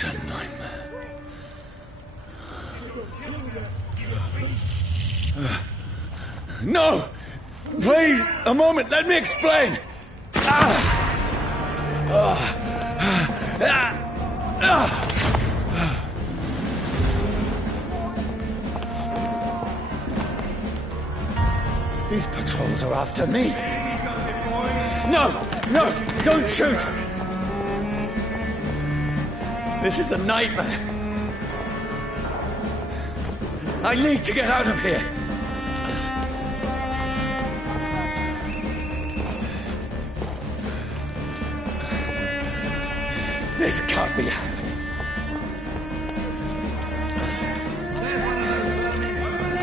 It's a nightmare. No! Please, a moment, let me explain! These patrols are after me. No! No! Don't shoot! This is a nightmare. I need to get out of here. This can't be happening.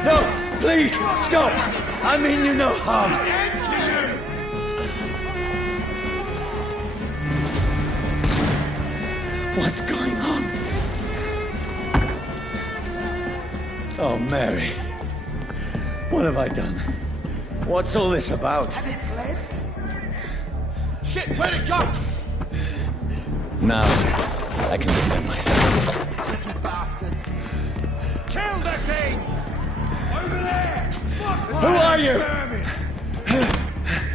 No! Please, stop! I mean you no harm. What's going on? Oh, Mary. What have I done? What's all this about? Has it fled? Shit, where'd it go? Now, I can defend myself. Fucking bastards. Kill the king! Over there! Who are you?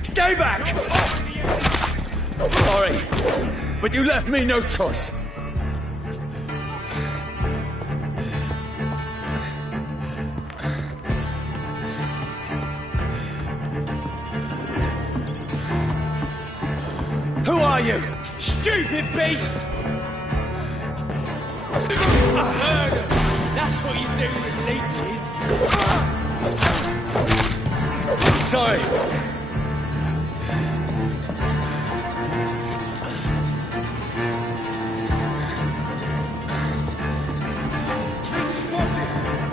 Stay back! Sorry, but you left me no choice. Who are you? Stupid beast! That's what you do with leeches. Sorry.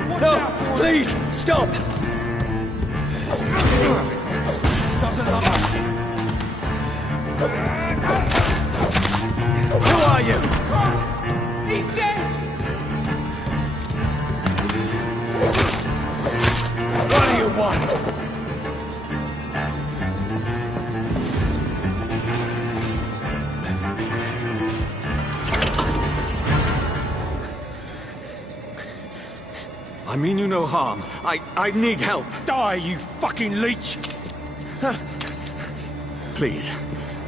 Watch No, out, boys. please, stop! Doesn't love us. Who are you? Christ! He's dead! What do you want? I mean you no harm. I need help. Die, you fucking leech! Please,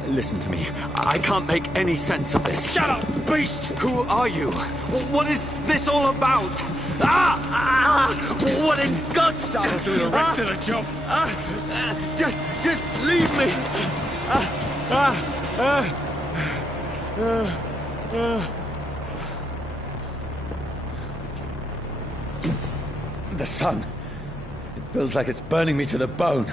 listen to me. I can't make any sense of this. Shut up, beast! Who are you? What is this all about? What in God's name? That'll do the rest of the job. Just leave me. The sun. It feels like it's burning me to the bone.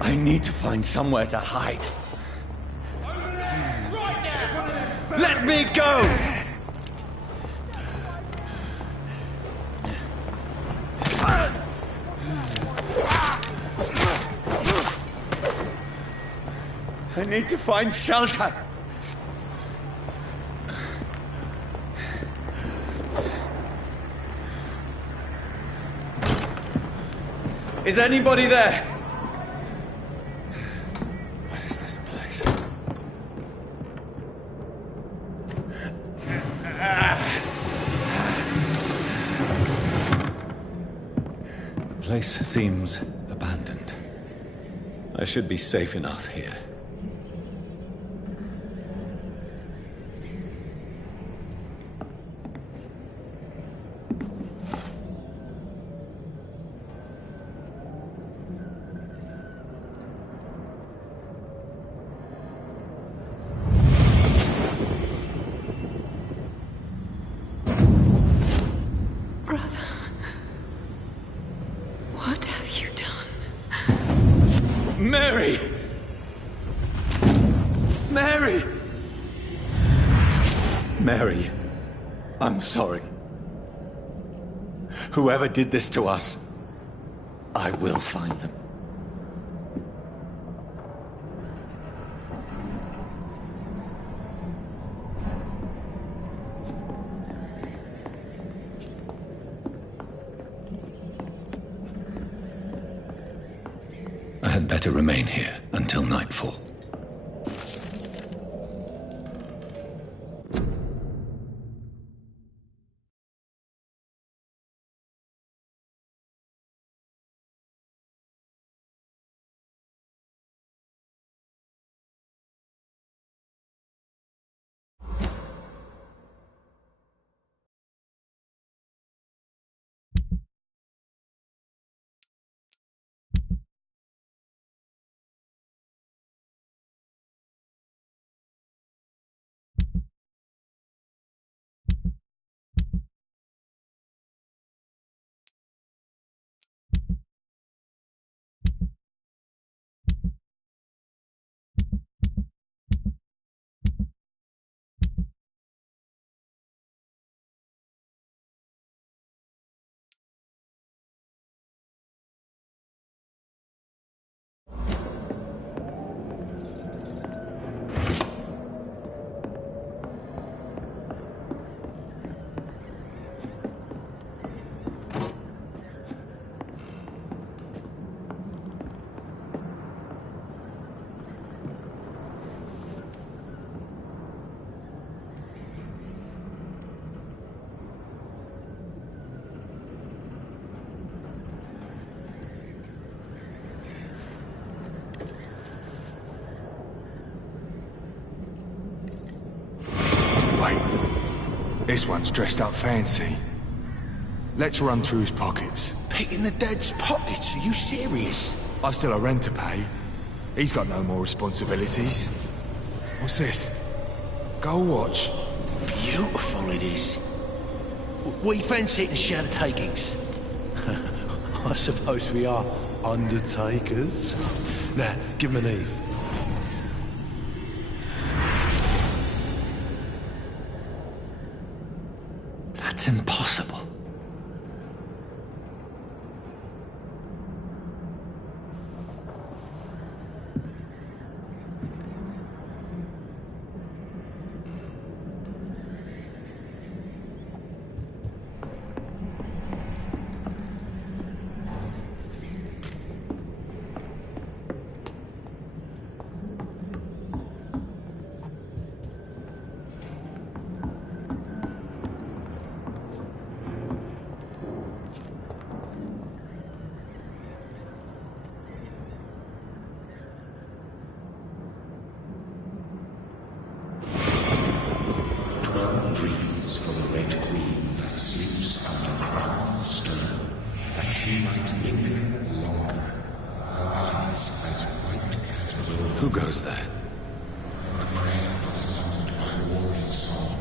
I need to find somewhere to hide. Let me go! I need to find shelter. Is anybody there? What is this place? The place seems abandoned. I should be safe enough here. What have you done? Mary! Mary! Mary, I'm sorry. Whoever did this to us, I will find them. I had better remain here until nightfall. This one's dressed up fancy. Let's run through his pockets. Picking the dead's pockets? Are you serious? I've still a rent to pay. He's got no more responsibilities. What's this? Gold watch. Beautiful it is. We fancy it and share the takings. I suppose we are undertakers. Now, give him an Eve. That's impossible. Dreams for the Red Queen that sleeps under crown stone, that she might linger longer, her eyes as white as gold. Who goes there? A prayer for the summoned by warrior song.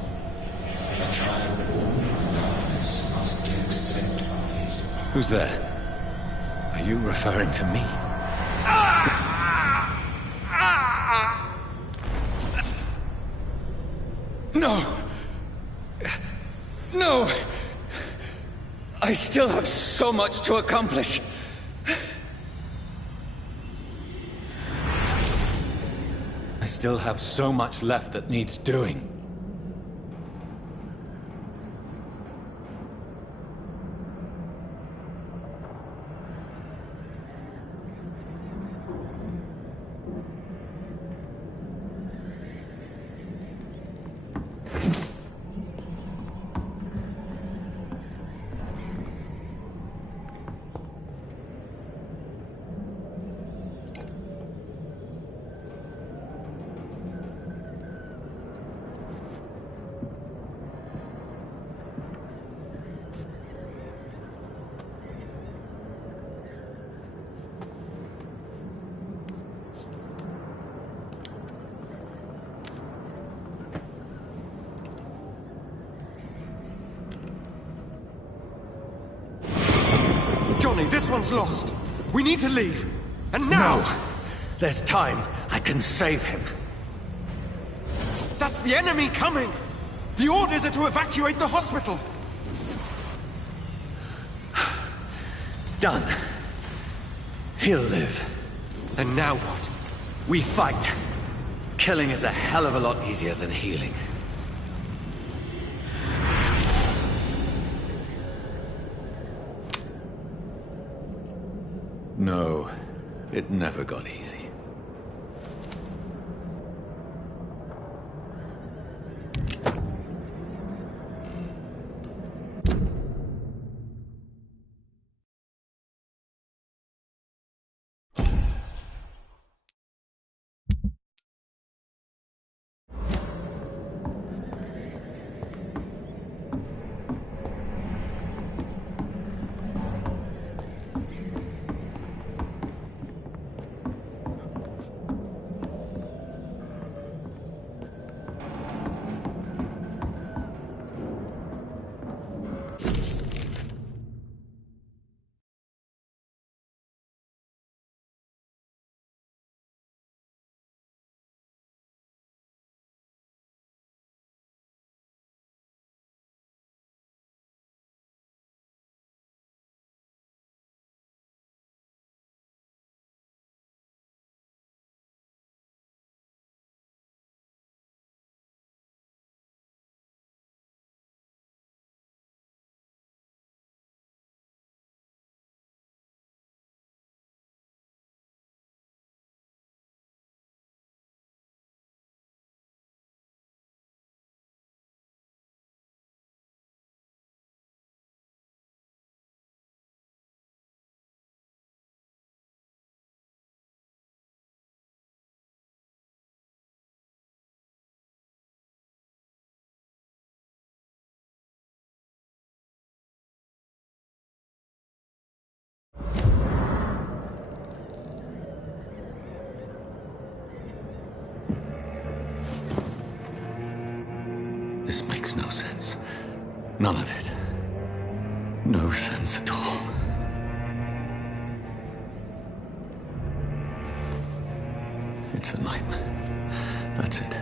A child born from darkness must give scent of his power. Who's there? Are you referring to me? No! No! I still have so much to accomplish. I still have so much left that needs doing. Johnny, this one's lost. We need to leave. And now! No! There's time. I can save him. That's the enemy coming! The orders are to evacuate the hospital! Done. He'll live. And now what? We fight. Killing is a hell of a lot easier than healing. No. It never got easy. This makes no sense. None of it. No sense at all. It's a nightmare. That's it.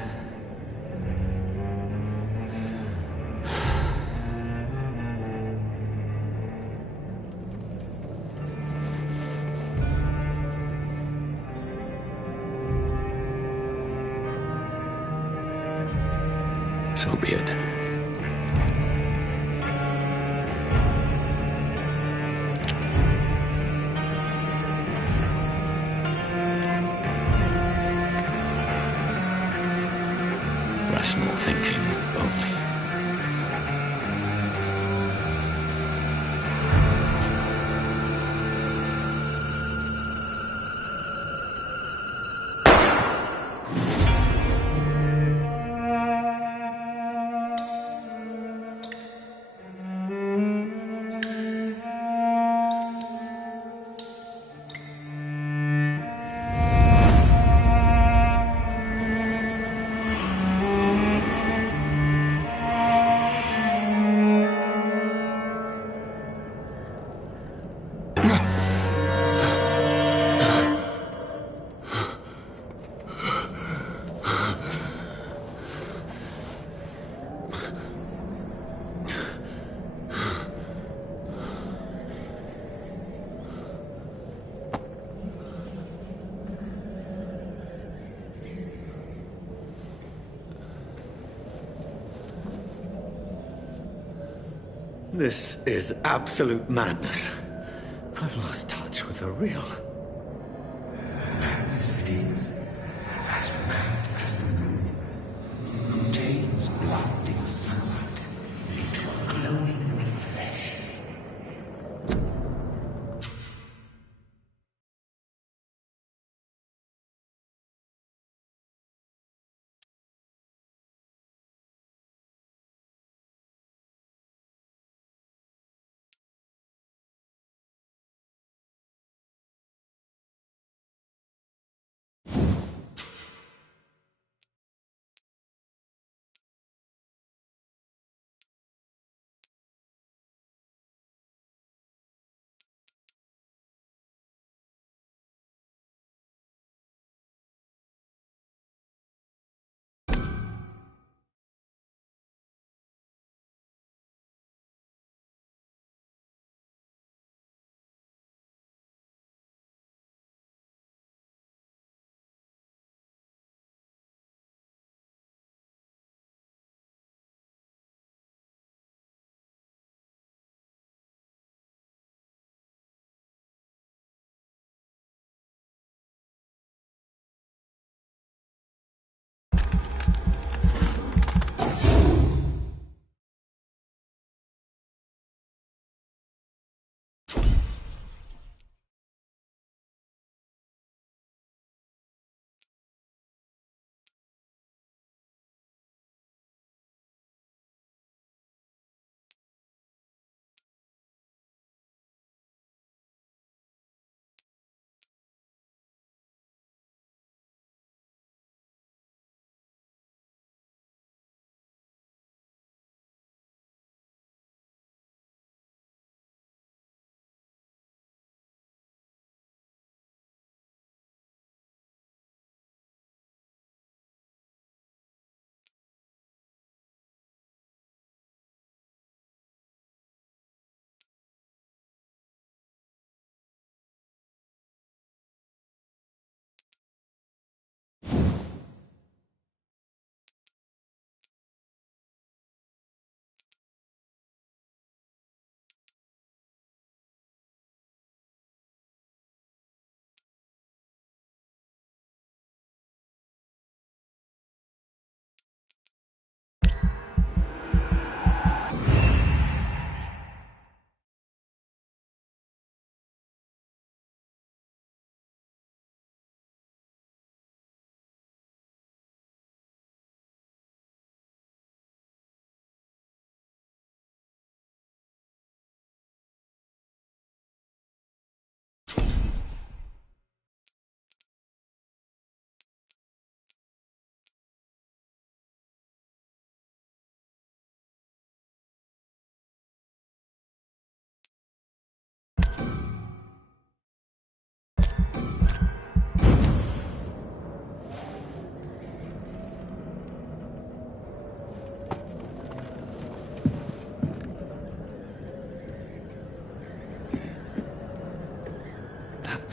So be it. Rational thinking only. This is absolute madness. I've lost touch with the real. Mad as it is, as mad as the moon, contains blinding sunlight into a glowing reflection.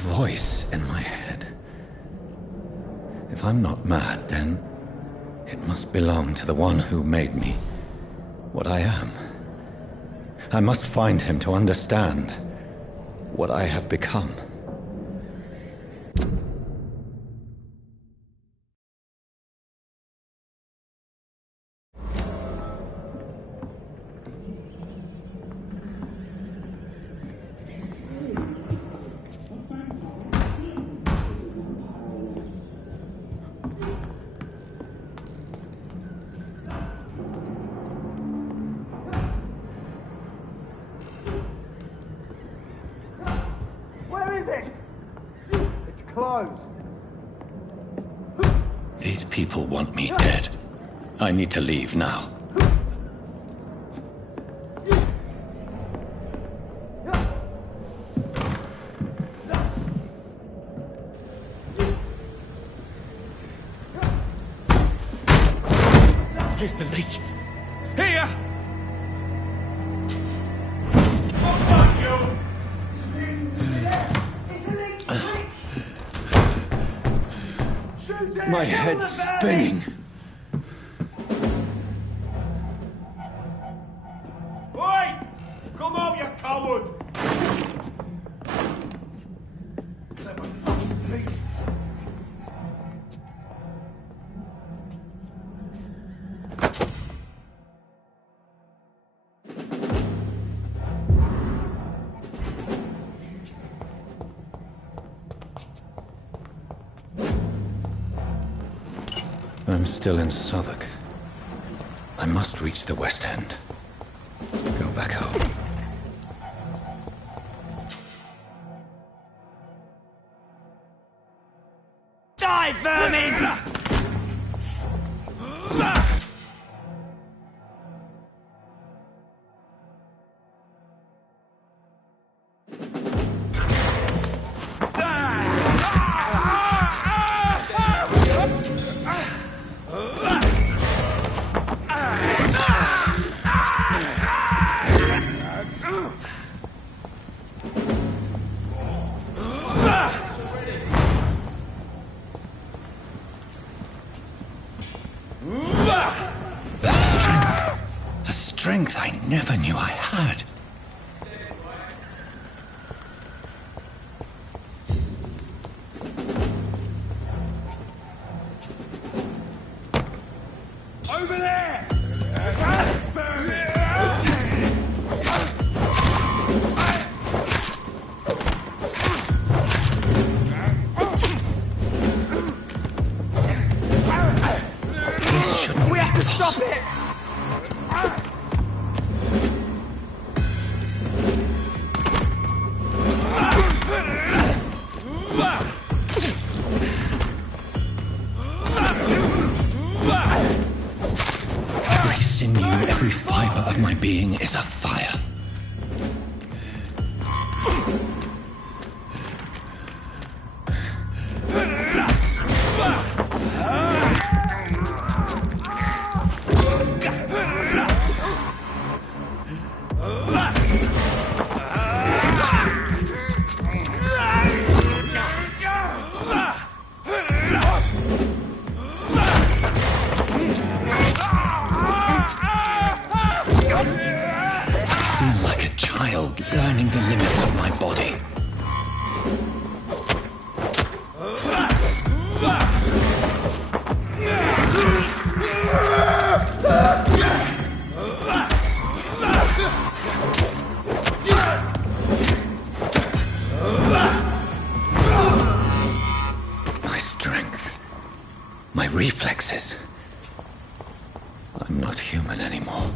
voice in my head. If I'm not mad, then it must belong to the one who made me what I am. I must find him to understand what I have become. These people want me dead. I need to leave now. Here's the leech. Here! My head's spinning. Oi! Come out, you coward! Clever fucking beasts. I'm still in Southwark. I must reach the West End. Go back home. Die, vermin! A strength I never knew I had. Over there! We have to stop it! Every sinew, every fiber of my being is afire. I feel like a child learning the limits of my body. My strength, my reflexes. I'm not human anymore.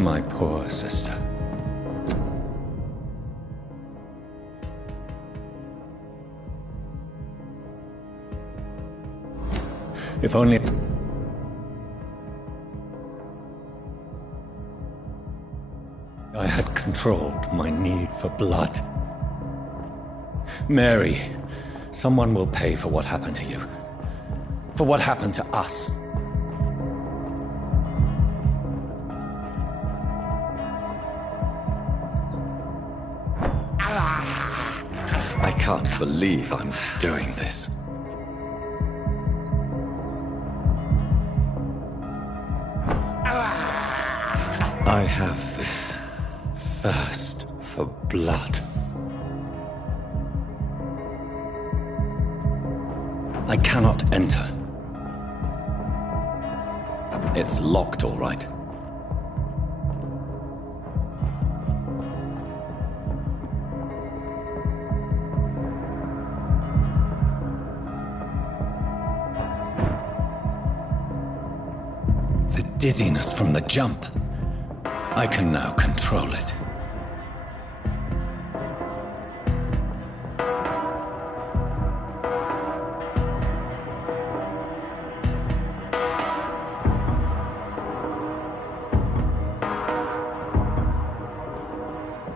My poor sister. If only... I had controlled my need for blood. Mary, someone will pay for what happened to you. For what happened to us. I can't believe I'm doing this. I have this thirst for blood. I cannot enter. It's locked, all right. The dizziness from the jump. I can now control it.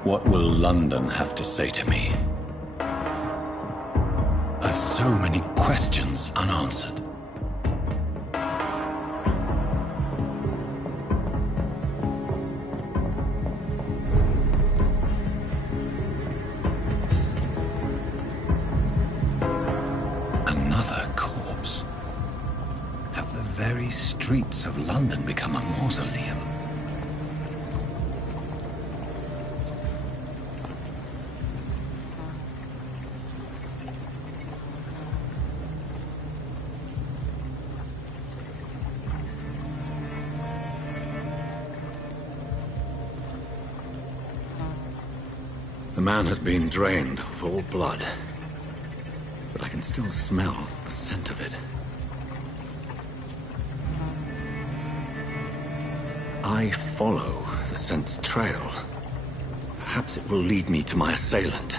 What will London have to say to me? I've so many questions unanswered. Another corpse. Have the very streets of London become a mausoleum? The man has been drained of all blood, but I can still smell the scent of it. I follow the scent's trail. Perhaps it will lead me to my assailant.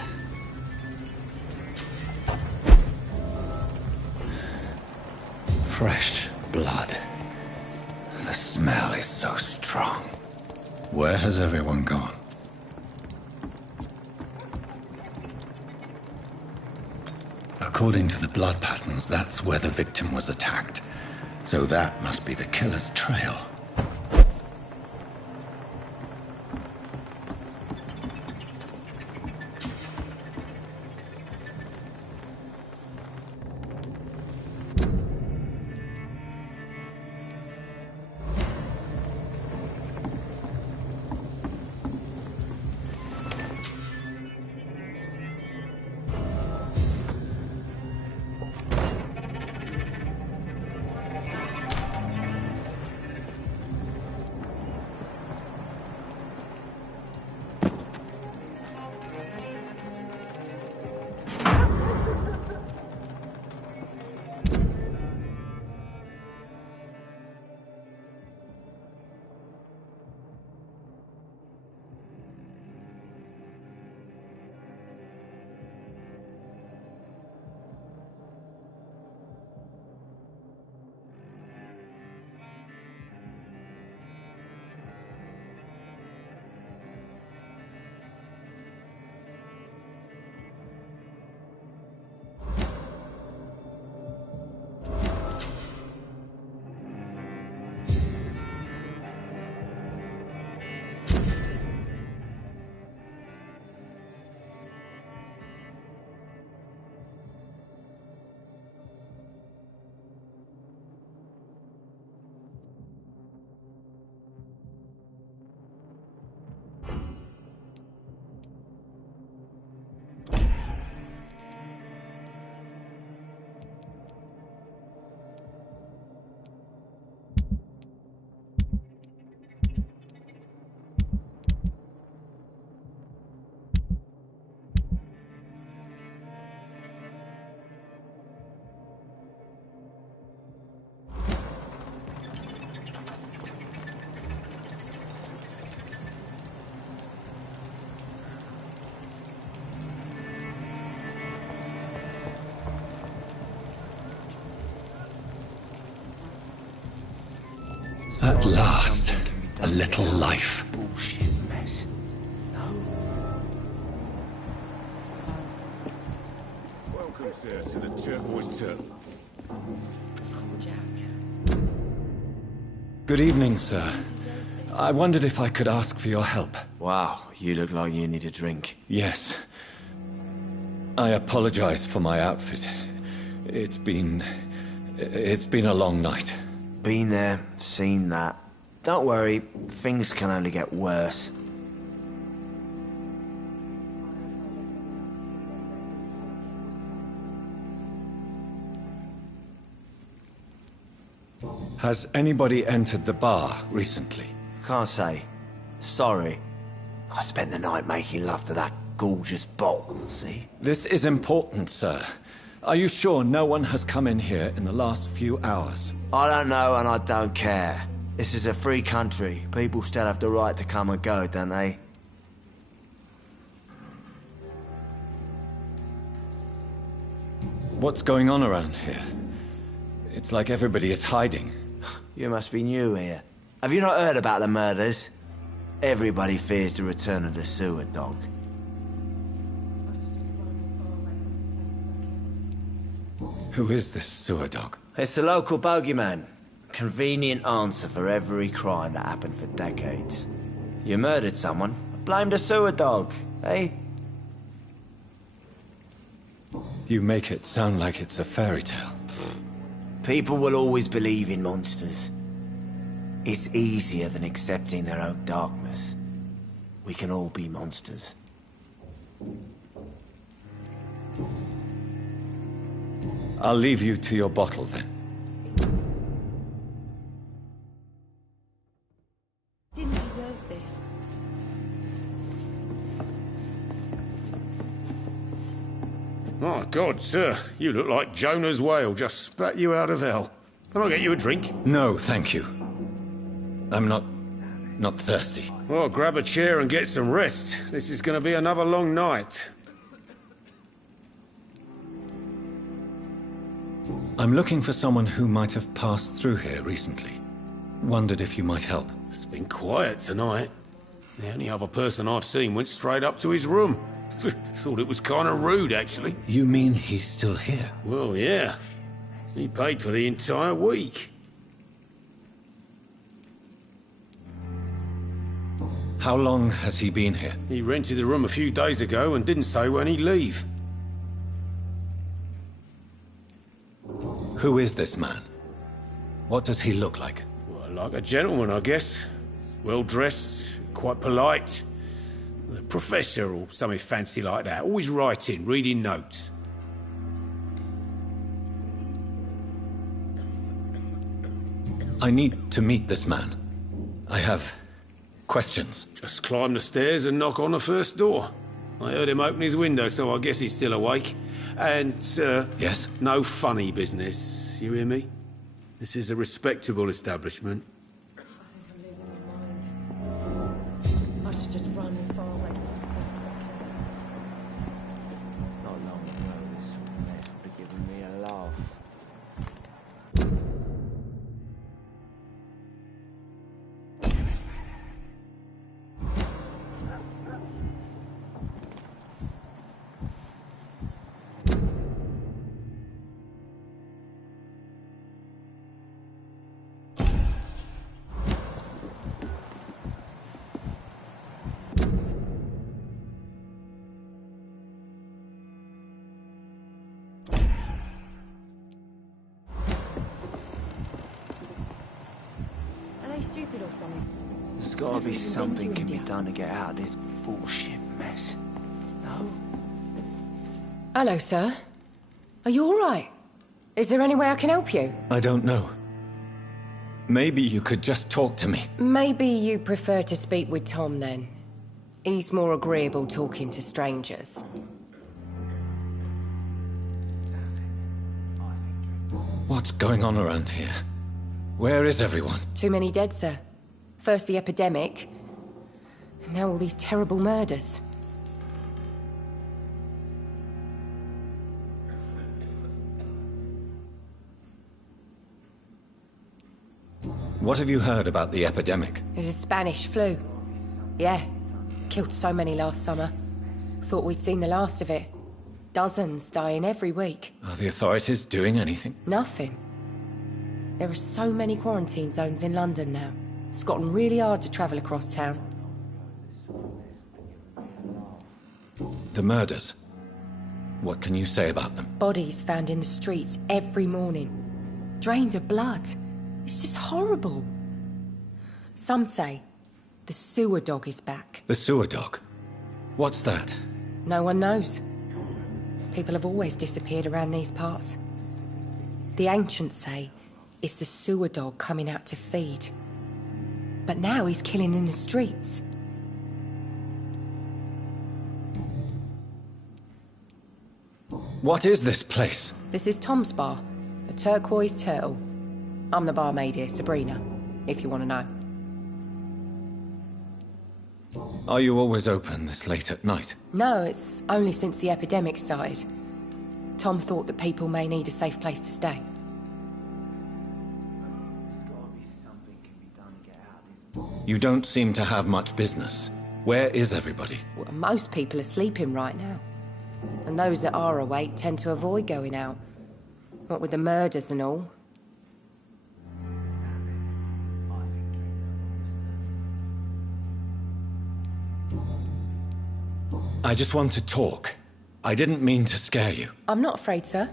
Fresh blood. The smell is so strong. Where has everyone gone? According to the blood patterns, that's where the victim was attacked. So that must be the killer's trail. At last, a little life. Bullshit mess. No? Welcome, sir, to the Turquoise Turtle. Jack. Good evening, sir. I wondered if I could ask for your help. Wow, you look like you need a drink. Yes. I apologize for my outfit. It's been a long night. Been there, seen that. Don't worry, things can only get worse. Has anybody entered the bar recently? Can't say. Sorry. I spent the night making love to that gorgeous bottle, see? This is important, sir. Are you sure no one has come in here in the last few hours? I don't know and I don't care. This is a free country. People still have the right to come and go, don't they? What's going on around here? It's like everybody is hiding. You must be new here. Have you not heard about the murders? Everybody fears the return of the sewer dog. Who is this sewer dog? It's the local bogeyman. Convenient answer for every crime that happened for decades. You murdered someone, blame the sewer dog, eh? You make it sound like it's a fairy tale. People will always believe in monsters. It's easier than accepting their own darkness. We can all be monsters. I'll leave you to your bottle then. Didn't deserve this. My God, sir, you look like Jonah's whale just spat you out of hell. Can I get you a drink? No, thank you. I'm not thirsty. Well, grab a chair and get some rest. This is going to be another long night. I'm looking for someone who might have passed through here recently. Wondered if you might help. It's been quiet tonight. The only other person I've seen went straight up to his room. Thought it was kind of rude, actually. You mean he's still here? Well, yeah. He paid for the entire week. How long has he been here? He rented the room a few days ago and didn't say when he'd leave. Who is this man? What does he look like? Well, like a gentleman, I guess. Well-dressed, quite polite. A professor or something fancy like that. Always writing, reading notes. I need to meet this man. I have questions. Just climb the stairs and knock on the first door. I heard him open his window, so I guess he's still awake. And, Yes? no funny business. You hear me? This is a respectable establishment. I think I'm losing my mind. I should just run as far away. Not long ago, this mess would have given me a laugh. Are they stupid or something? There's gotta be Never even something been to can be India. done to get out of this bullshit mess. No? Hello, sir. Are you all right? Is there any way I can help you? I don't know. Maybe you could just talk to me. Maybe you prefer to speak with Tom, then. He's more agreeable talking to strangers. What's going on around here? Where is everyone? Too many dead, sir. First the epidemic, and now all these terrible murders. What have you heard about the epidemic? There's a Spanish flu. Yeah. Killed so many last summer. Thought we'd seen the last of it. Dozens dying every week. Are the authorities doing anything? Nothing. There are so many quarantine zones in London now. It's gotten really hard to travel across town. The murders. What can you say about them? Bodies found in the streets every morning. Drained of blood. It's just horrible. Some say the sewer dog is back. The sewer dog? What's that? No one knows. People have always disappeared around these parts. The ancients say it's the sewer dog coming out to feed. But now he's killing in the streets. What is this place? This is Tom's bar, the Turquoise Turtle. I'm the barmaid here, Sabrina, if you want to know. Are you always open this late at night? No, it's only since the epidemic started. Tom thought that people may need a safe place to stay. You don't seem to have much business. Where is everybody? Well, most people are sleeping right now. And those that are awake tend to avoid going out. What with the murders and all. I just want to talk. I didn't mean to scare you. I'm not afraid, sir.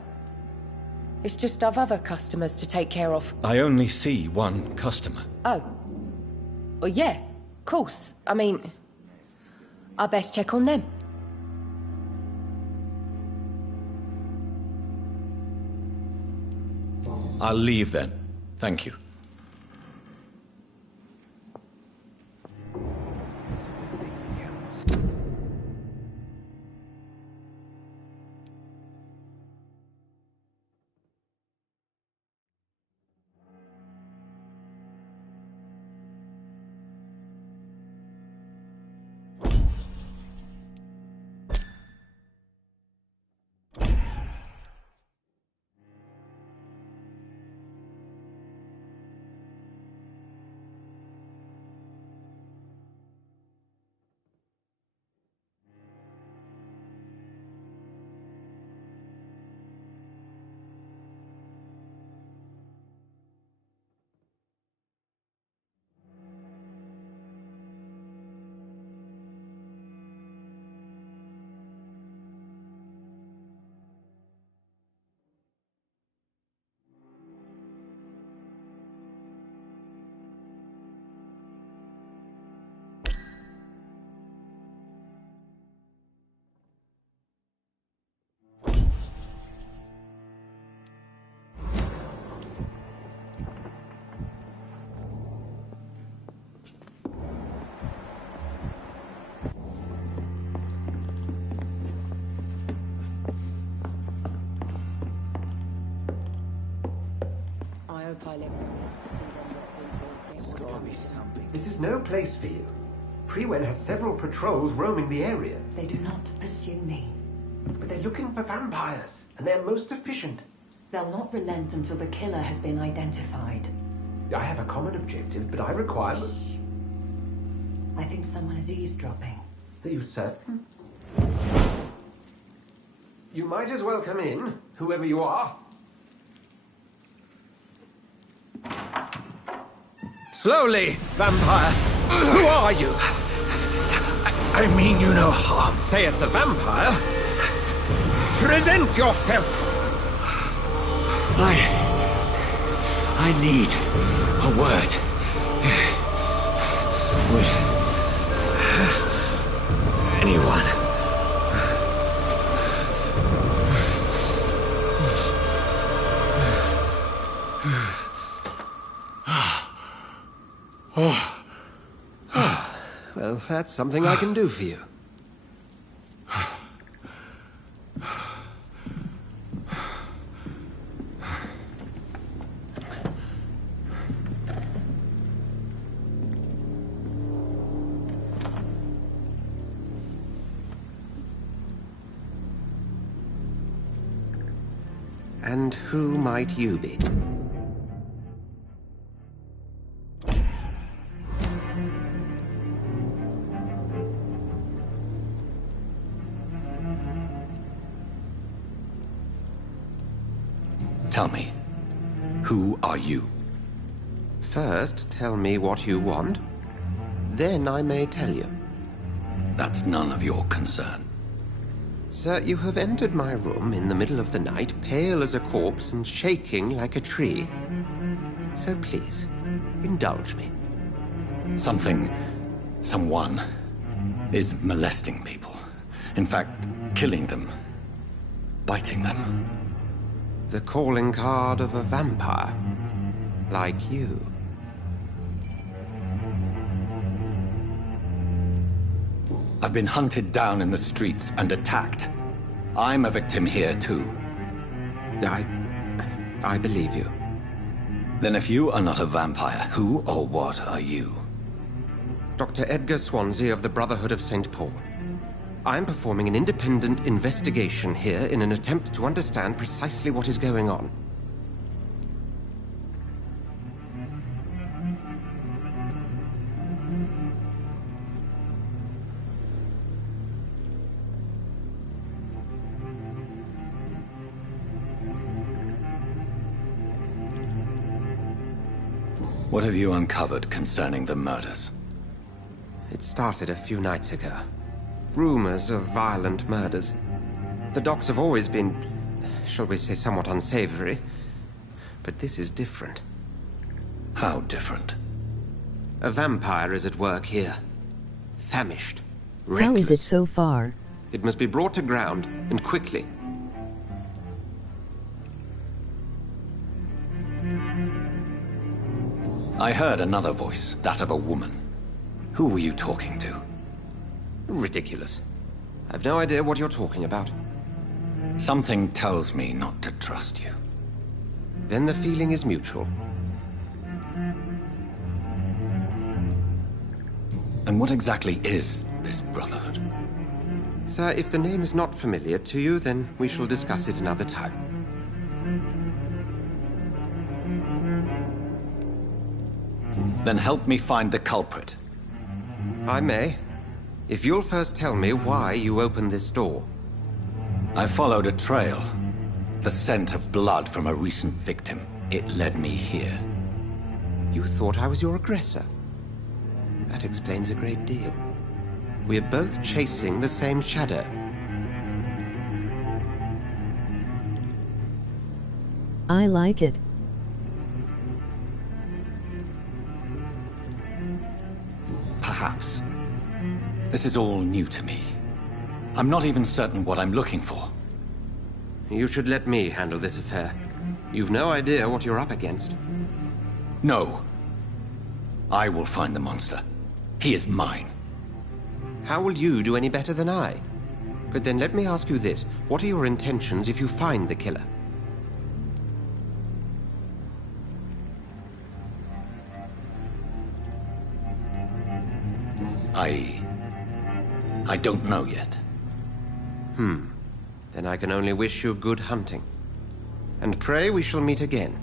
It's just I've other customers to take care of. I only see one customer. Oh. Well, yeah, of course. I mean, I best check on them. I'll leave then. Thank you. This is no place for you. Prewen has several patrols roaming the area. They do not pursue me. But they're looking for vampires, and they're most efficient. They'll not relent until the killer has been identified. I have a common objective, but I require... I think someone is eavesdropping. Are you certain? You might as well come in, whoever you are. Slowly, vampire. Who are you? I mean you no harm. Saith the vampire. Present yourself. I need a word. With anyone. Well, that's something I can do for you. And who might you be? Tell me, who are you? First, tell me what you want. Then I may tell you. That's none of your concern. Sir, you have entered my room in the middle of the night, pale as a corpse and shaking like a tree. So please, indulge me. Someone is molesting people. In fact, killing them. Biting them. The calling card of a vampire. Like you. I've been hunted down in the streets and attacked. I'm a victim here, too. I believe you. Then if you are not a vampire, who or what are you? Dr. Edgar Swansea of the Brotherhood of St. Paul. I'm performing an independent investigation here in an attempt to understand precisely what is going on. What have you uncovered concerning the murders? It started a few nights ago. Rumors of violent murders. The docks have always been, shall we say, somewhat unsavory. But this is different. How different? A vampire is at work here. Famished. How Reckless. is it so far? It must be brought to ground, and quickly. I heard another voice, that of a woman. Who were you talking to? Ridiculous. I've no idea what you're talking about. Something tells me not to trust you. Then the feeling is mutual. And what exactly is this Brotherhood? Sir, if the name is not familiar to you, then we shall discuss it another time. Then help me find the culprit. I may. If you'll first tell me why you opened this door. I followed a trail. The scent of blood from a recent victim. It led me here. You thought I was your aggressor. That explains a great deal. We're both chasing the same shadow. I like it. Perhaps. This is all new to me. I'm not even certain what I'm looking for. You should let me handle this affair. You've no idea what you're up against. No. I will find the monster. He is mine. How will you do any better than I? But then let me ask you this. What are your intentions if you find the killer? I don't know yet. Then I can only wish you good hunting. And pray we shall meet again.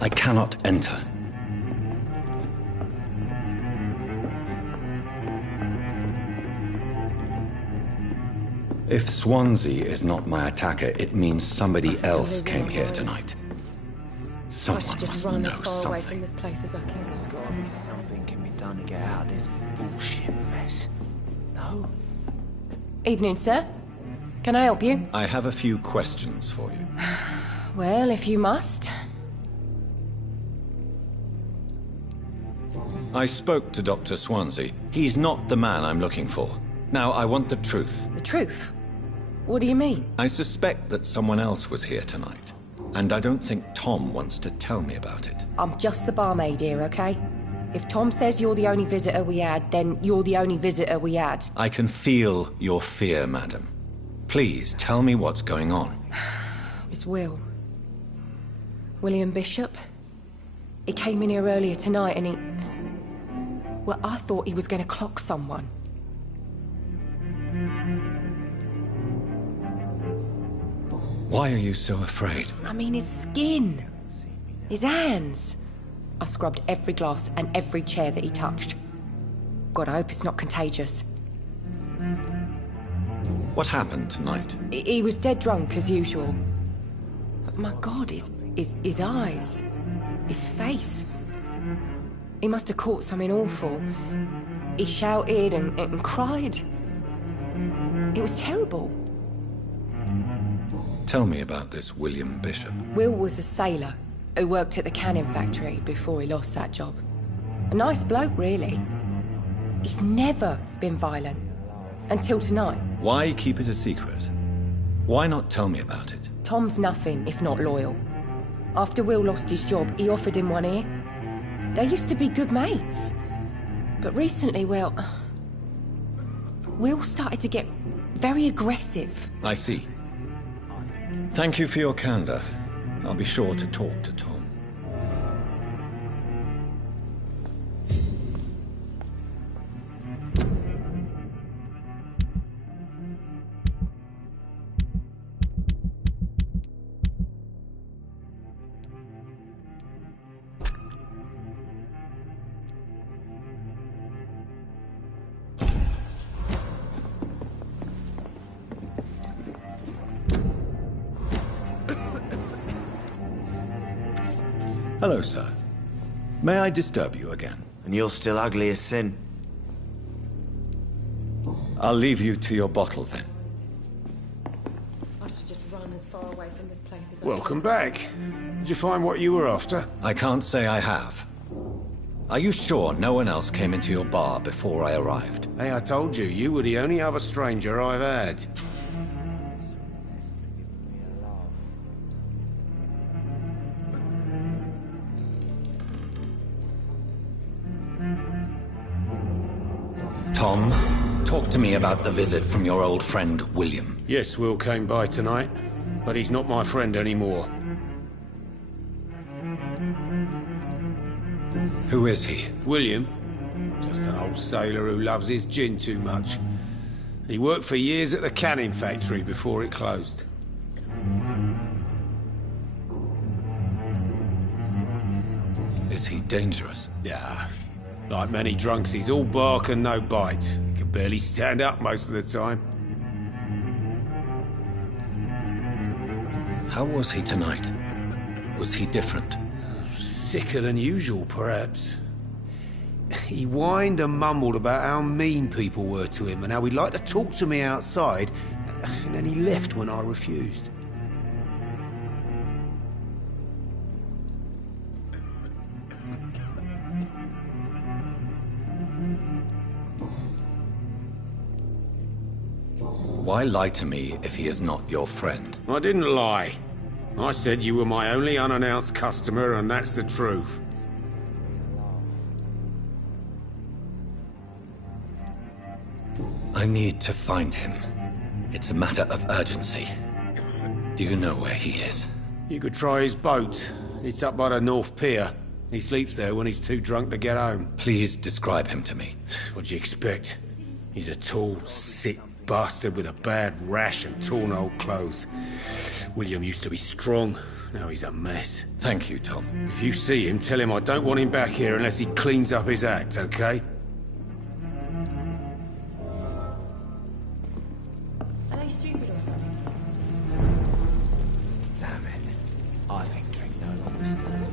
I cannot enter. If Swansea is not my attacker, it means somebody else came here tonight. Someone I should just must run know as far away from something. this place as I can. There's gotta be something can be done to get out of this bullshit mess. No? Evening, sir. Can I help you? I have a few questions for you. Well, if you must. I spoke to Dr. Swansea. He's not the man I'm looking for. Now, I want the truth. The truth? What do you mean? I suspect that someone else was here tonight. And I don't think Tom wants to tell me about it. I'm just the barmaid here, okay? If Tom says you're the only visitor we had, then you're the only visitor we had. I can feel your fear, madam. Please, tell me what's going on. It's Will. William Bishop. He came in here earlier tonight and he... Well, I thought he was going to clock someone. Why are you so afraid? I mean, his skin. His hands. I scrubbed every glass and every chair that he touched. God, I hope it's not contagious. What happened tonight? He was dead drunk, as usual. But my God, his eyes. His face. He must have caught something awful. He shouted and cried. It was terrible. Tell me about this William Bishop. Will was a sailor who worked at the cannon factory before he lost that job. A nice bloke, really. He's never been violent. Until tonight. Why keep it a secret? Why not tell me about it? Tom's nothing if not loyal. After Will lost his job, he offered him one ear. They used to be good mates. But recently, well... Will started to get very aggressive. I see. Thank you for your candor. I'll be sure to talk to Tom. Hello, sir. May I disturb you again? And you're still ugly as sin. I'll leave you to your bottle, then. I should just run as far away from this place as I Welcome back. Did you find what you were after? I can't say I have. Are you sure no one else came into your bar before I arrived? Hey, I told you, you were the only other stranger I've had. Tom, talk to me about the visit from your old friend, William. Yes, Will came by tonight, but he's not my friend anymore. Who is he? William? Just an old sailor who loves his gin too much. He worked for years at the canning factory before it closed. Is he dangerous? Yeah. Like many drunks, he's all bark and no bite. He can barely stand up most of the time. How was he tonight? Was he different? Sicker than usual, perhaps. He whined and mumbled about how mean people were to him and how he'd like to talk to me outside, and then he left when I refused. Why lie to me if he is not your friend? I didn't lie. I said you were my only unannounced customer, and that's the truth. I need to find him. It's a matter of urgency. Do you know where he is? You could try his boat. It's up by the North Pier. He sleeps there when he's too drunk to get home. Please describe him to me. What'd you expect? He's a tall, sick bastard with a bad rash and torn old clothes. William used to be strong. Now he's a mess. Thank you, Tom. If you see him, tell him I don't want him back here unless he cleans up his act, okay? Are they stupid or something? Damn it. I think drink no longer stirs.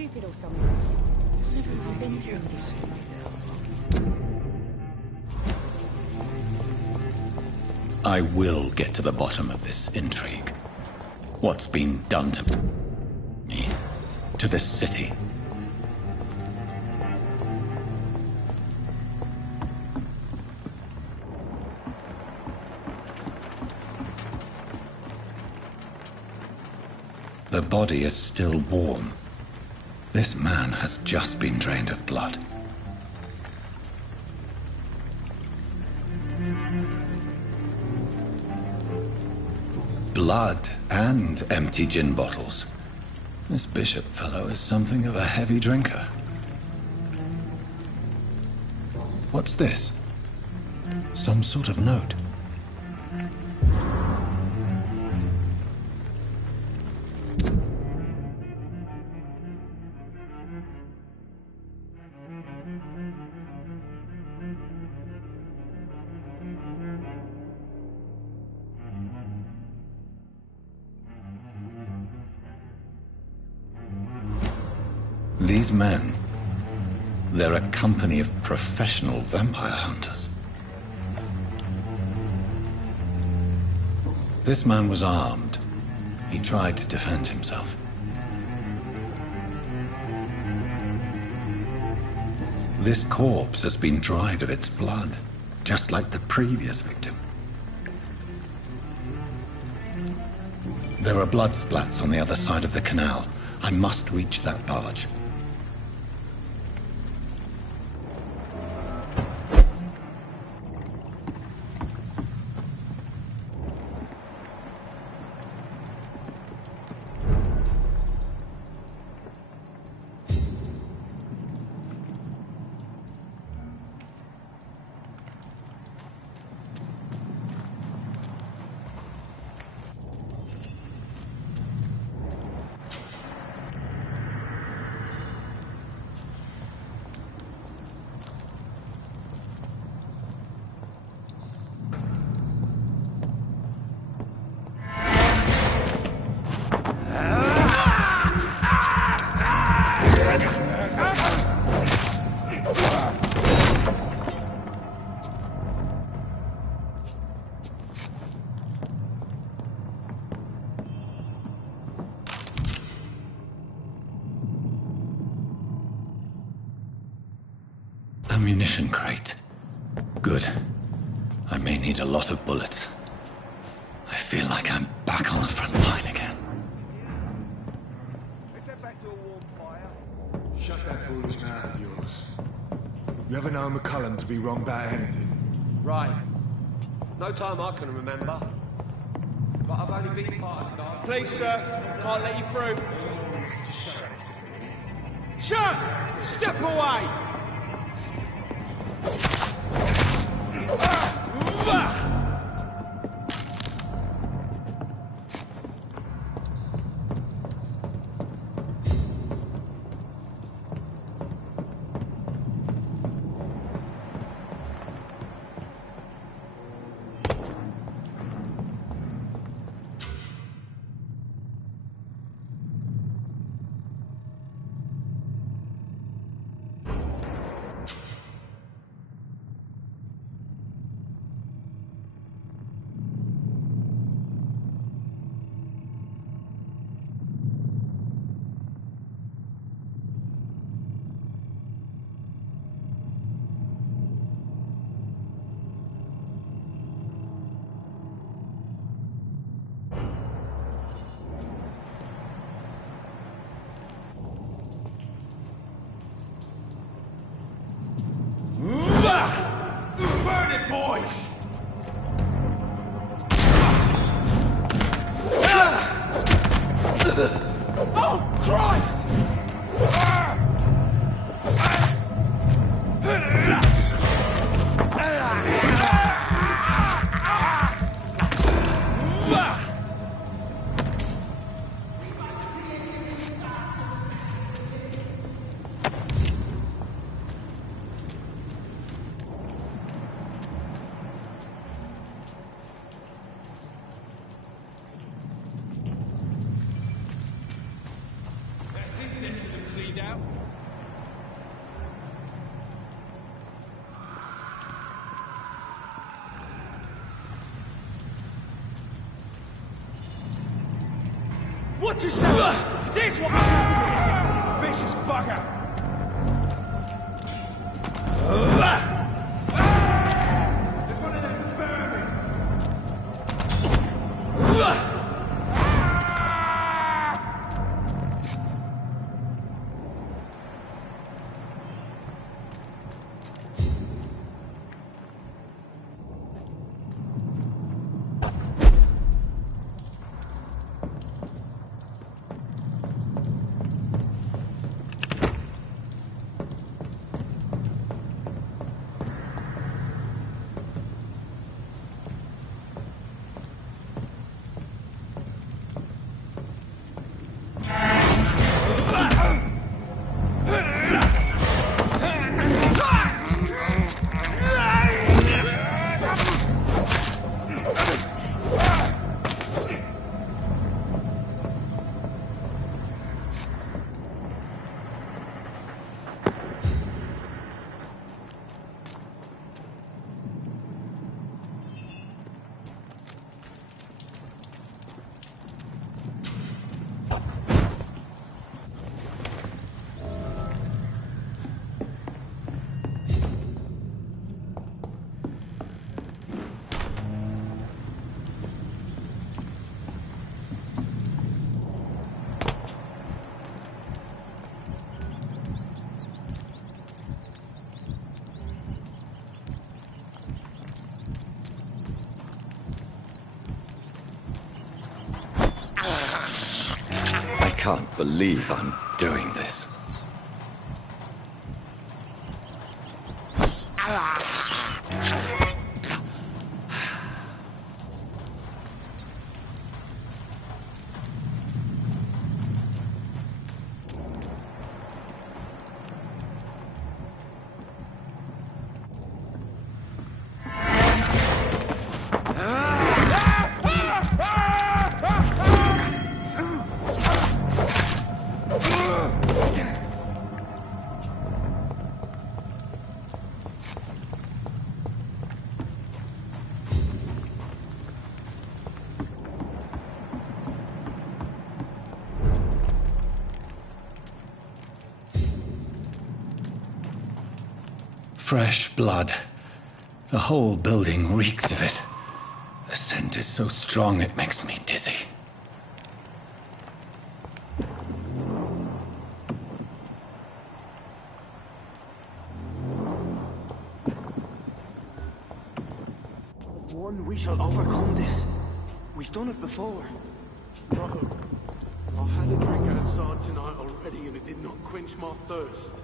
stupid or something. I've never really been to India. I will get to the bottom of this intrigue. What's been done to me, to this city. The body is still warm. This man has just been drained of blood. Blood and empty gin bottles. This bishop fellow is something of a heavy drinker. What's this? Some sort of note. These men, they're a company of professional vampire hunters. This man was armed. He tried to defend himself. This corpse has been dried of its blood, just like the previous victim. There are blood splats on the other side of the canal. I must reach that barge. Ammunition crate. Good. I may need a lot of bullets. I feel like I'm back on the front line again. Shut that foolish mouth of yours. You ever known McCullum to be wrong about anything? Right. No time I can remember. But I've only been part of the guard. Please, sir. Can't let you through. To shut up. Sir! Step away! Burn it, boys! Oh, Christ! Watch yourselves! This what happens here! Vicious bugger! There's one of them vermin! I can't believe I'm doing this. Fresh blood. The whole building reeks of it. The scent is so strong it makes me dizzy. One, we shall overcome this. We've done it before. No. I had a drink outside tonight already and it did not quench my thirst.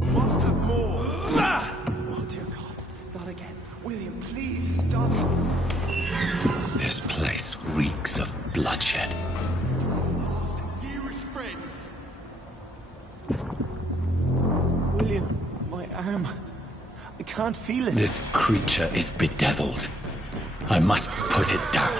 Must have more. Oh, dear God. Not again. William, please stop. This place reeks of bloodshed. Dearest friend. William, my arm. I can't feel it. This creature is bedeviled. I must put it down.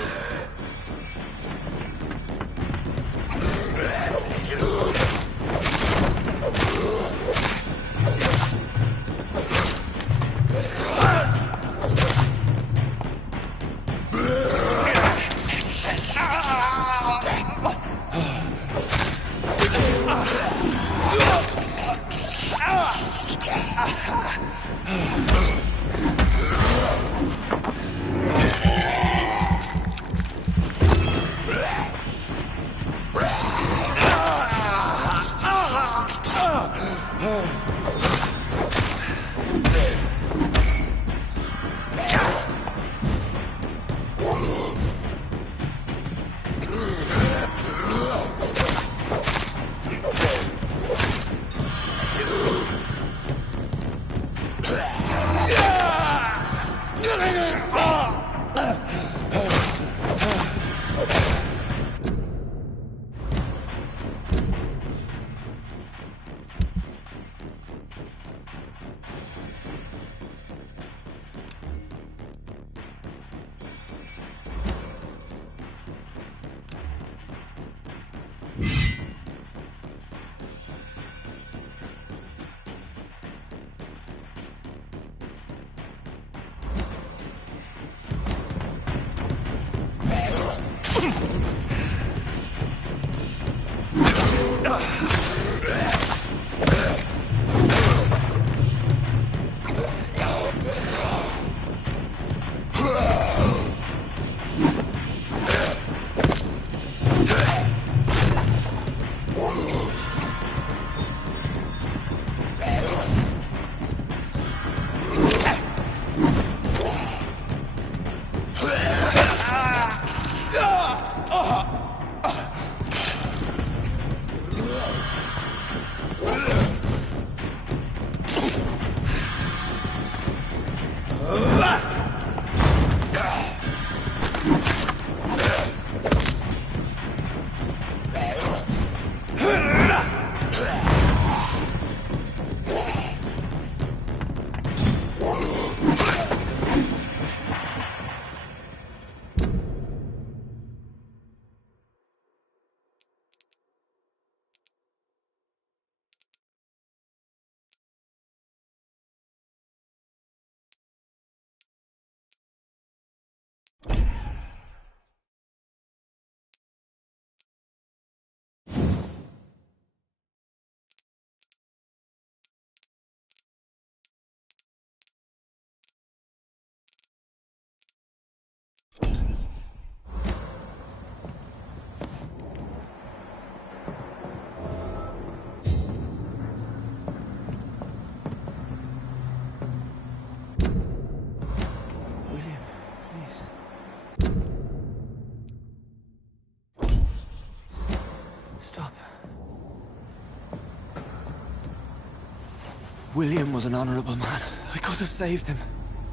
William was an honorable man. I could have saved him.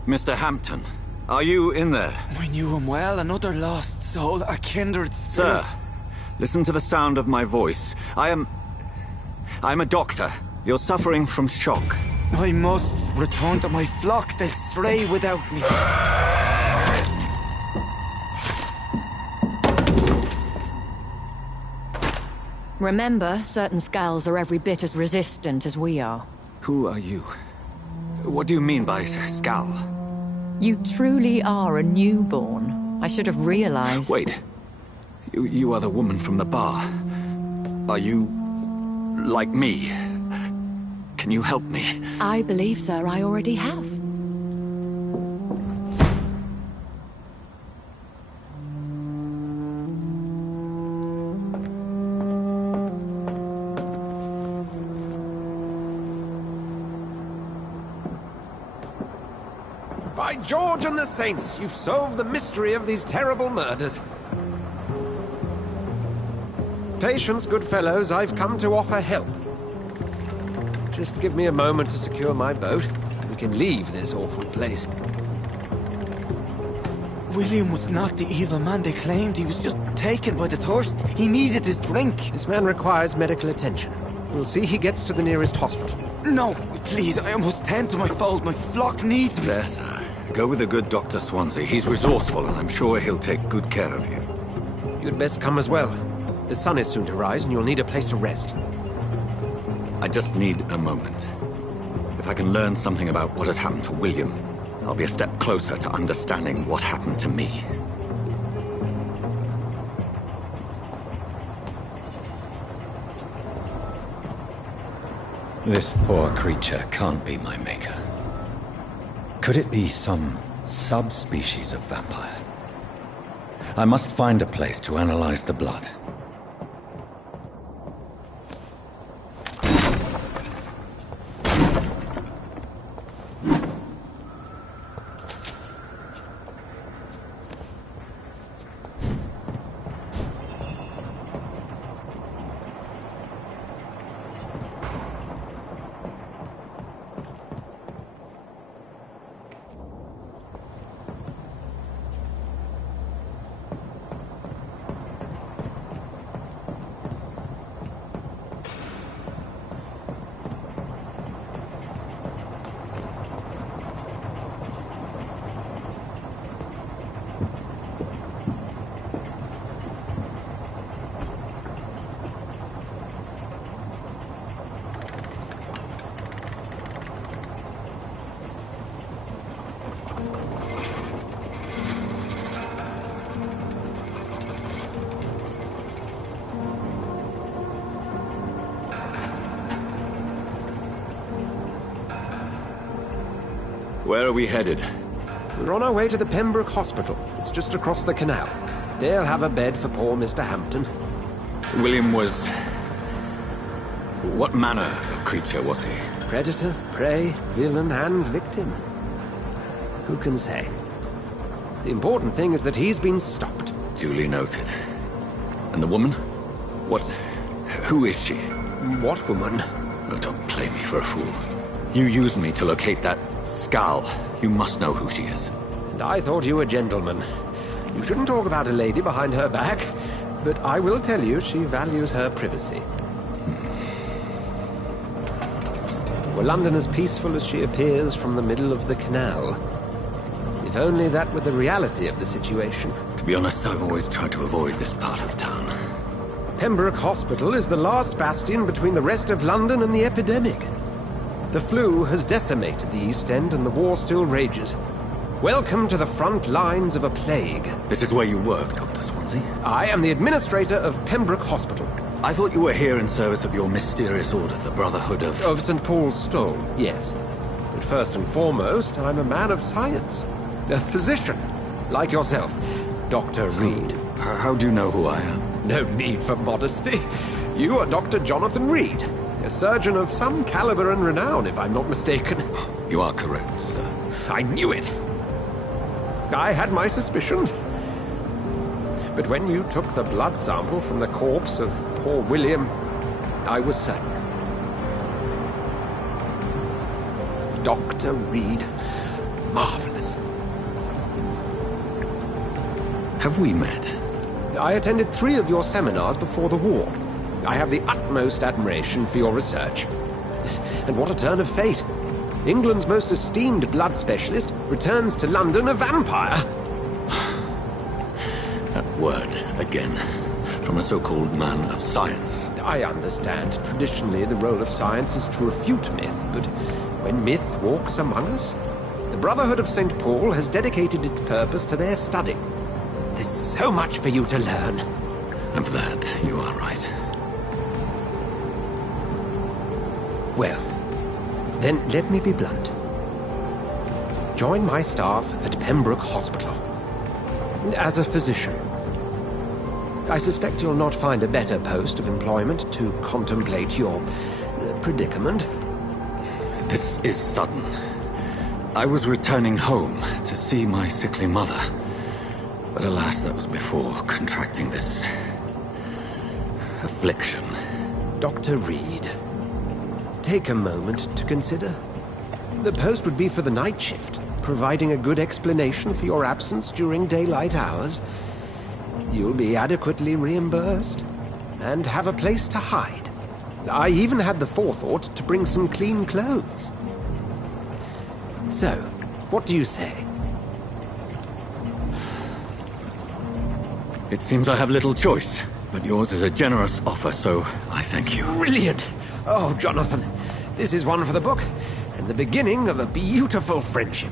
Mr. Hampton, are you in there? We knew him well, another lost soul, a kindred spirit. Sir, listen to the sound of my voice. I'm a doctor. You're suffering from shock. I must return to my flock. They'll stray without me. Remember, certain skulls are every bit as resistant as we are. Who are you? What do you mean by skull? You truly are a newborn. I should have realized. Wait. You are the woman from the bar. Are you... like me? Can you help me? I believe, sir, I already have. By George and the Saints, you've solved the mystery of these terrible murders. Patience, good fellows, I've come to offer help. Just give me a moment to secure my boat. We can leave this awful place. William was not the evil man they claimed. He was just taken by the thirst. He needed his drink. This man requires medical attention. We'll see he gets to the nearest hospital. No, please, I must tend to my fold. My flock needs me. There, sir. Go with the good Dr. Swansea. He's resourceful, and I'm sure he'll take good care of you. You'd best come as well. The sun is soon to rise, and you'll need a place to rest. I just need a moment. If I can learn something about what has happened to William, I'll be a step closer to understanding what happened to me. This poor creature can't be my maker. Could it be some subspecies of vampire? I must find a place to analyze the blood. Where are we headed? We're on our way to the Pembroke Hospital. It's just across the canal. They'll have a bed for poor Mr. Hampton. William was... what manner of creature was he? Predator, prey, villain, and victim. Who can say? The important thing is that he's been stopped. Duly noted. And the woman? What... who is she? What woman? Oh, don't play me for a fool. You used me to locate that skull. You must know who she is. And I thought you a gentleman. You shouldn't talk about a lady behind her back, but I will tell you she values her privacy. Were London as peaceful as she appears from the middle of the canal? If only that were the reality of the situation. To be honest, I've always tried to avoid this part of town. Pembroke Hospital is the last bastion between the rest of London and the epidemic. The flu has decimated the East End and the war still rages. Welcome to the front lines of a plague. This is where you work, Dr. Swansea? I am the administrator of Pembroke Hospital. I thought you were here in service of your mysterious order, the Brotherhood of... Of St. Paul's Stole, yes. But first and foremost, I'm a man of science. A physician, like yourself, Dr. Reed. How do you know who I am? No need for modesty. You are Dr. Jonathan Reed, a surgeon of some caliber and renown, if I'm not mistaken. You are correct, sir. I knew it. I had my suspicions. But when you took the blood sample from the corpse of poor William, I was certain. Dr. Reed. Marvelous. Have we met? I attended 3 of your seminars before the war. I have the utmost admiration for your research. And what a turn of fate. England's most esteemed blood specialist returns to London a vampire. That word, again, from a so-called man of science. I understand. Traditionally, the role of science is to refute myth, but when myth walks among us, the Brotherhood of St. Paul has dedicated its purpose to their study. There's so much for you to learn. And for that, you are right. Well, then let me be blunt. Join my staff at Pembroke Hospital. As a physician. I suspect you'll not find a better post of employment to contemplate your predicament. This is sudden. I was returning home to see my sickly mother. But alas, that was before contracting this affliction. Dr. Reed, take a moment to consider. The post would be for the night shift, providing a good explanation for your absence during daylight hours. You'll be adequately reimbursed, and have a place to hide. I even had the forethought to bring some clean clothes. So, what do you say? It seems I have little choice, but yours is a generous offer, so I thank you. Brilliant! Oh, Jonathan, this is one for the book, and the beginning of a beautiful friendship.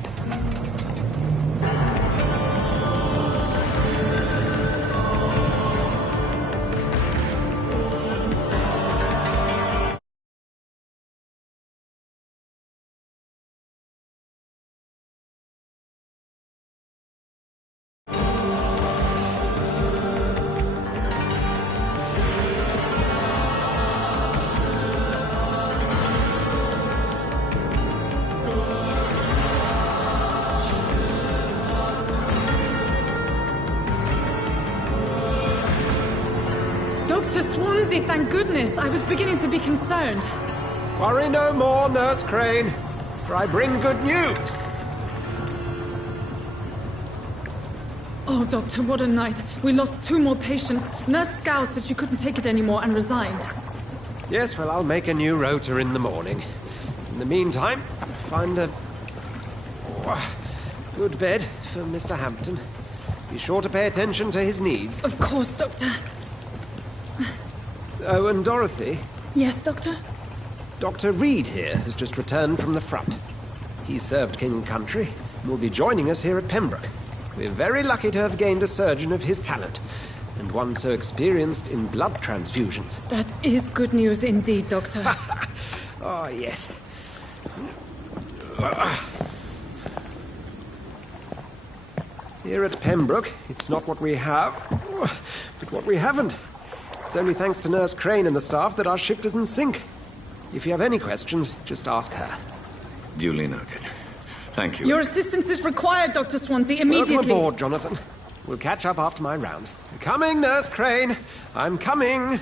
Dr. Swansea, thank goodness. I was beginning to be concerned. Worry no more, Nurse Crane, for I bring good news. Oh, Doctor, what a night. We lost 2 more patients. Nurse Scow said she couldn't take it anymore and resigned. Yes, well, I'll make a new rota in the morning. In the meantime, find a good bed for Mr. Hampton. Be sure to pay attention to his needs. Of course, Doctor. Oh, and Dorothy? Yes, Doctor? Dr. Reed here has just returned from the front. He served King and Country and will be joining us here at Pembroke. We're very lucky to have gained a surgeon of his talent, and one so experienced in blood transfusions. That is good news indeed, Doctor. Oh, yes. Here at Pembroke, it's not what we have, but what we haven't. It's only thanks to Nurse Crane and the staff that our ship doesn't sink. If you have any questions, just ask her. Duly noted. Thank you. Your assistance is required, Dr. Swansea, immediately. Welcome aboard, Jonathan. We'll catch up after my rounds. Coming, Nurse Crane. I'm coming.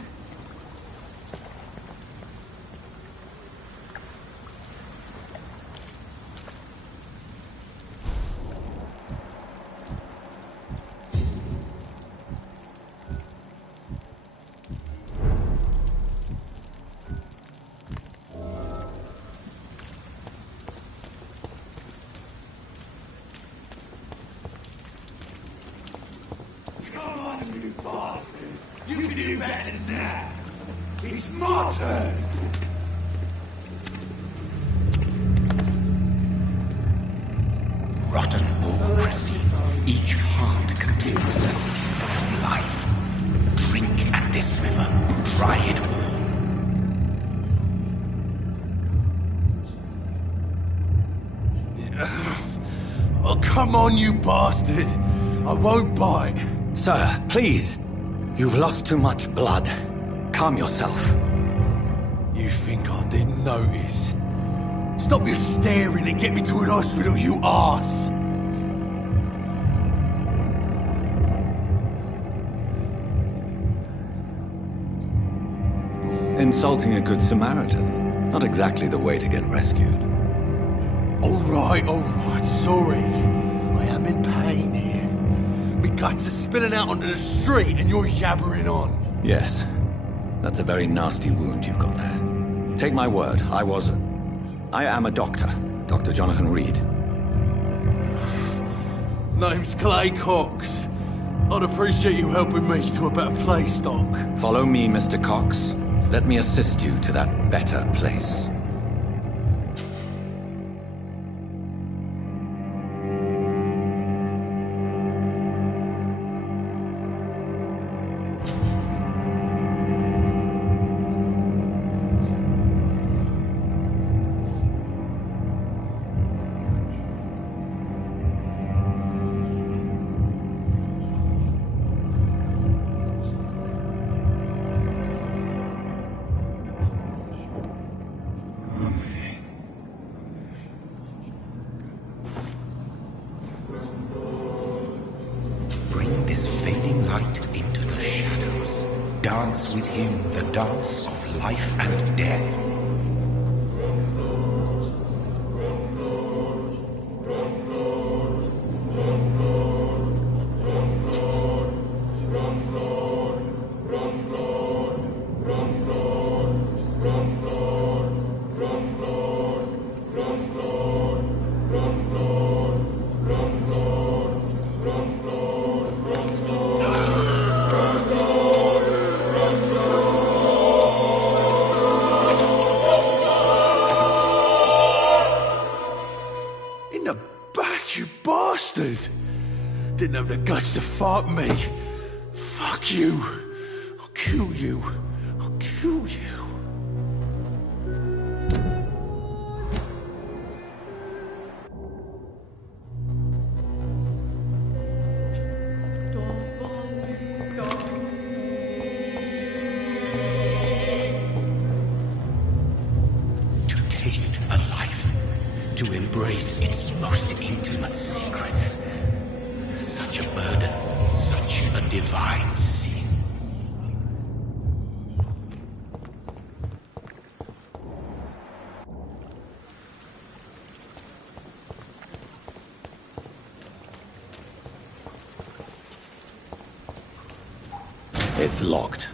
You can do better than that. It's my turn. Rotten bureaucracy. Each heart contains the seed of life. Drink at this river. Try it all. Oh, come on, you bastard. I won't bite. Sir, please. You've lost too much blood. Calm yourself. You think I didn't notice? Stop your staring and get me to an hospital, you arse! Insulting a good Samaritan. Not exactly the way to get rescued. Alright, sorry. I am in pain here. My guts are spilling out onto the street and you're yabbering on. Yes. That's a very nasty wound you've got there. Take my word, I am a doctor. Dr. Jonathan Reed. Name's Clay Cox. I'd appreciate you helping me to a better place, Doc. Follow me, Mr. Cox. Let me assist you to that better place. Bring this fading light into the shadows. Dance with him the dance of life and death. In the back, you bastard! Didn't have the guts to fuck me. Fuck you. I'll kill you. I'll kill you. To taste a life, to embrace its most intimate secrets. Such a burden, such a divine sin. It's locked.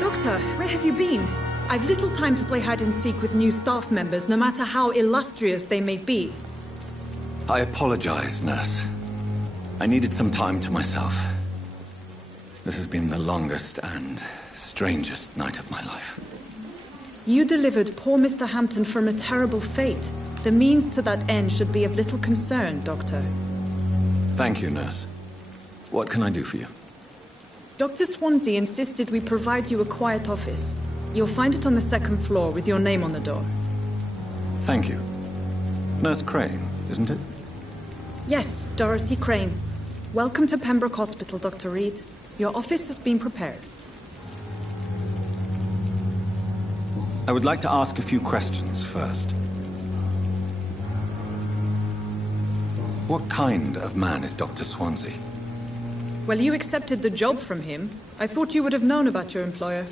Doctor, where have you been? I've little time to play hide and seek with new staff members, no matter how illustrious they may be. I apologize, nurse. I needed some time to myself. This has been the longest and strangest night of my life. You delivered poor Mr. Hampton from a terrible fate. The means to that end should be of little concern, Doctor. Thank you, nurse. What can I do for you? Dr. Swansea insisted we provide you a quiet office. You'll find it on the second floor with your name on the door. Thank you. Nurse Crane, isn't it? Yes, Dorothy Crane. Welcome to Pembroke Hospital, Dr. Reed. Your office has been prepared. I would like to ask a few questions first. What kind of man is Dr. Swansea? Well, you accepted the job from him. I thought you would have known about your employer.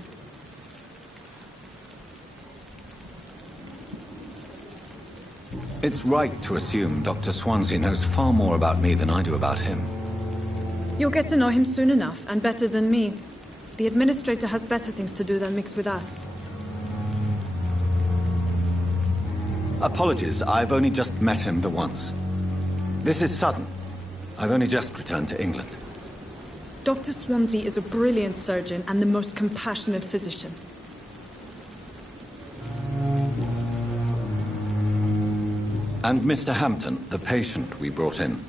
It's right to assume Dr. Swansea knows far more about me than I do about him. You'll get to know him soon enough, and better than me. The administrator has better things to do than mix with us. Apologies, I've only just met him the once. This is sudden. I've only just returned to England. Dr. Swansea is a brilliant surgeon and the most compassionate physician. And Mr. Hampton, the patient we brought in,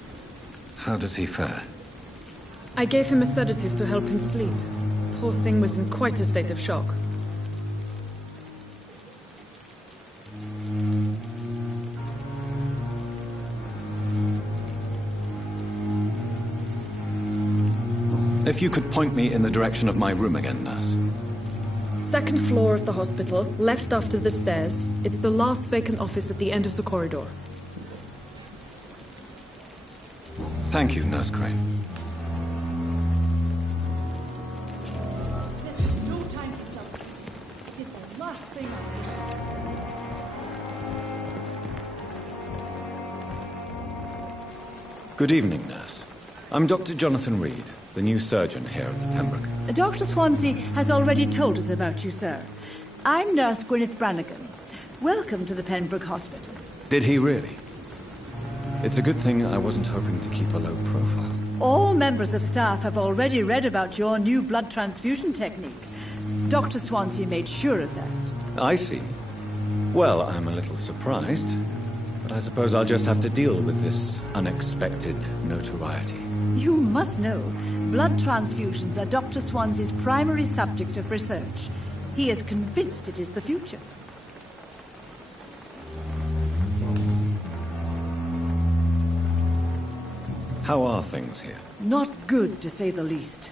how does he fare? I gave him a sedative to help him sleep. Poor thing was in quite a state of shock. If you could point me in the direction of my room again, nurse. Second floor of the hospital, left after the stairs. It's the last vacant office at the end of the corridor. Thank you, Nurse Crane. This is no time for self. It is the last thing Good evening, nurse. I'm Dr. Jonathan Reed, the new surgeon here at the Pembroke. Dr. Swansea has already told us about you, sir. I'm Nurse Gwyneth Brannigan. Welcome to the Pembroke Hospital. Did he really? It's a good thing I wasn't hoping to keep a low profile. All members of staff have already read about your new blood transfusion technique. Dr. Swansea made sure of that. I see. Well, I'm a little surprised, but I suppose I'll just have to deal with this unexpected notoriety. You must know, blood transfusions are Dr. Swansea's primary subject of research. He is convinced it is the future. How are things here? Not good, to say the least.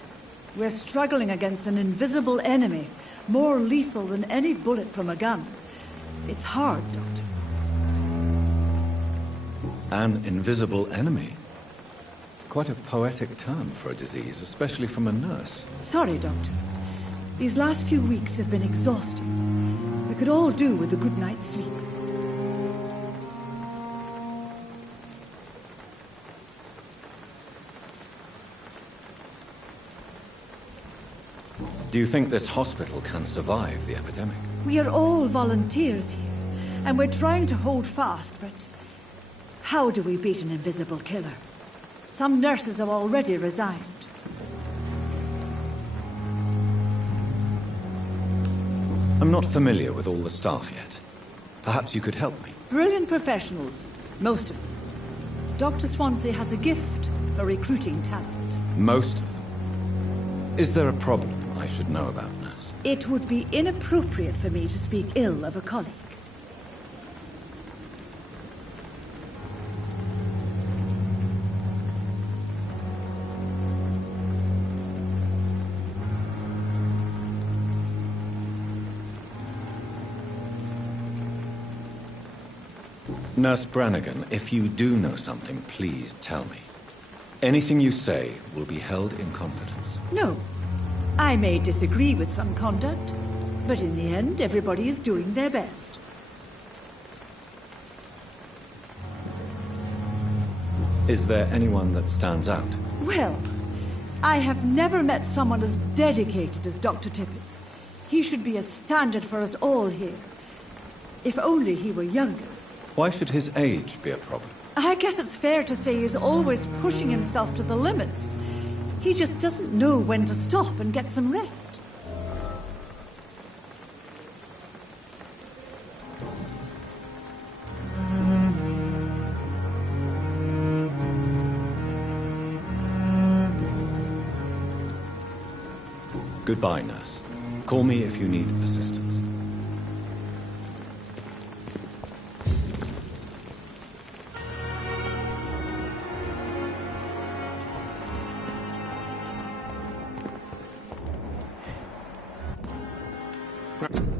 We're struggling against an invisible enemy, more lethal than any bullet from a gun. It's hard, Doctor. An invisible enemy? Quite a poetic term for a disease, especially from a nurse. Sorry, Doctor. These last few weeks have been exhausting. We could all do with a good night's sleep. Do you think this hospital can survive the epidemic? We are all volunteers here, and we're trying to hold fast, but how do we beat an invisible killer? Some nurses have already resigned. I'm not familiar with all the staff yet. Perhaps you could help me. Brilliant professionals, most of them. Dr. Swansea has a gift for recruiting talent. Most of them. Is there a problem I should know about, nurse? It would be inappropriate for me to speak ill of a colleague. Nurse Brannigan, if you do know something, please tell me. Anything you say will be held in confidence. No. I may disagree with some conduct, but in the end, everybody is doing their best. Is there anyone that stands out? Well, I have never met someone as dedicated as Dr. Tippett's. He should be a standard for us all here. If only he were younger. Why should his age be a problem? I guess it's fair to say he's always pushing himself to the limits. He just doesn't know when to stop and get some rest. Goodbye, nurse. Call me if you need assistance. Right.